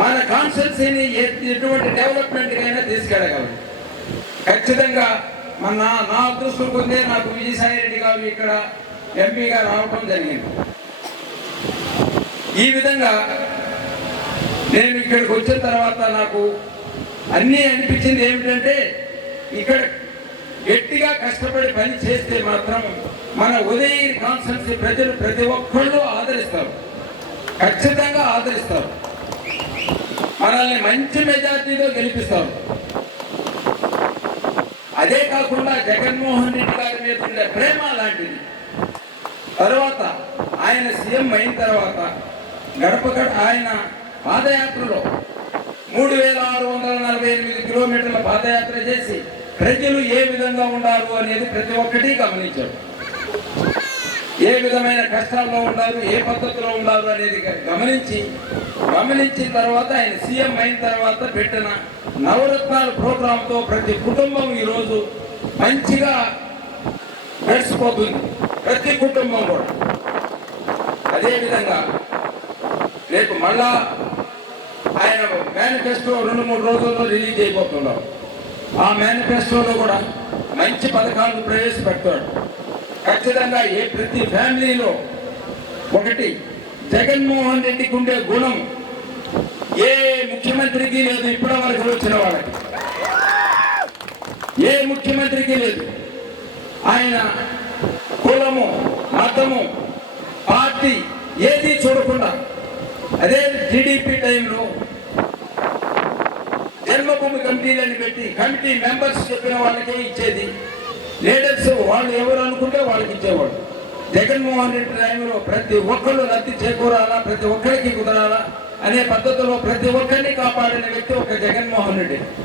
మన కాన్స్టిట్యున్సీని ఎటువంటి డెవలప్మెంట్కైనా తీసుకెళ్ళగలం ఖచ్చితంగా మన నా నా అదృష్టం పొందే నాకు విజయసాయి రెడ్డి గారు ఇక్కడ ఎంపీగా రావడం జరిగింది. ఈ విధంగా నేను ఇక్కడికి వచ్చిన తర్వాత నాకు అన్నీ అనిపించింది ఏమిటంటే ఇక్కడ గట్టిగా కష్టపడి పని చేస్తే మాత్రం మన ఉదయగిరి కాన్స్టిట్యున్సీ ప్రజలు ప్రతి ఒక్కళ్ళు ఆదరిస్తారు. ఖచ్చితంగా ఆదరిస్తారు. మనల్ని మంచి మెజార్టీతో గెలిపిస్తారు అదే కాకుండా జగన్మోహన్ రెడ్డి గారి మీద ఉండే ప్రేమ లాంటిది తర్వాత ఆయన సీఎం అయిన తర్వాత గడప ఆయన పాదయాత్రలో మూడు వేల ఆరు వందల నలభై ఎనిమిది కిలోమీటర్ల పాదయాత్ర చేసి ప్రజలు ఏ విధంగా ఉండాలి అనేది ప్రతి ఒక్కటి గమనించాడు ఏ విధమైన కష్టాల్లో ఉండాలి ఏ పద్ధతిలో ఉండాలి అనేది గమనించి గమనించిన తర్వాత ఆయన సీఎం అయిన తర్వాత పెట్టిన నవరత్నాల ప్రోగ్రాంతో ప్రతి కుటుంబం ఈరోజు మంచిగా నడిచిపోతుంది. ప్రతి కుటుంబం కూడా. అదేవిధంగా రేపు మళ్ళా ఆయన మేనిఫెస్టో రెండు మూడు రోజుల్లో రిలీజ్ అయిపోతున్నారు ఆ మేనిఫెస్టోలో కూడా మంచి పథకాలను ప్రవేశపెడతాడు. ఖచ్చితంగా ఏ ప్రతి ఫ్యామిలీలో ఒకటి జగన్మోహన్ రెడ్డికి ఉండే గుణం ఏ ముఖ్యమంత్రికి లేదు ఇప్పటి వరకు వచ్చిన వాళ్ళకి. ఏ ముఖ్యమంత్రికి లేదు. ఆయన కులము మతము పార్టీ ఏది చూడకుండా అదే టీడీపీ టైంలో జన్మభూమి కమిటీలని పెట్టి కమిటీ మెంబర్స్ చెప్పిన వాళ్ళకే ఇచ్చేది. లేడర్ వాళ్ళు ఎవరు అనుకుంటే వాళ్ళకి ఇచ్చేవాడు జగన్మోహన్ రెడ్డి టైంలో ప్రతి ఒక్కళ్ళు లబ్ధి చేకూరాలా ప్రతి ఒక్కరికి కుదరాలా అనే పద్ధతిలో ప్రతి ఒక్కరిని కాపాడిన వ్యక్తి ఒక జగన్మోహన్ రెడ్డి.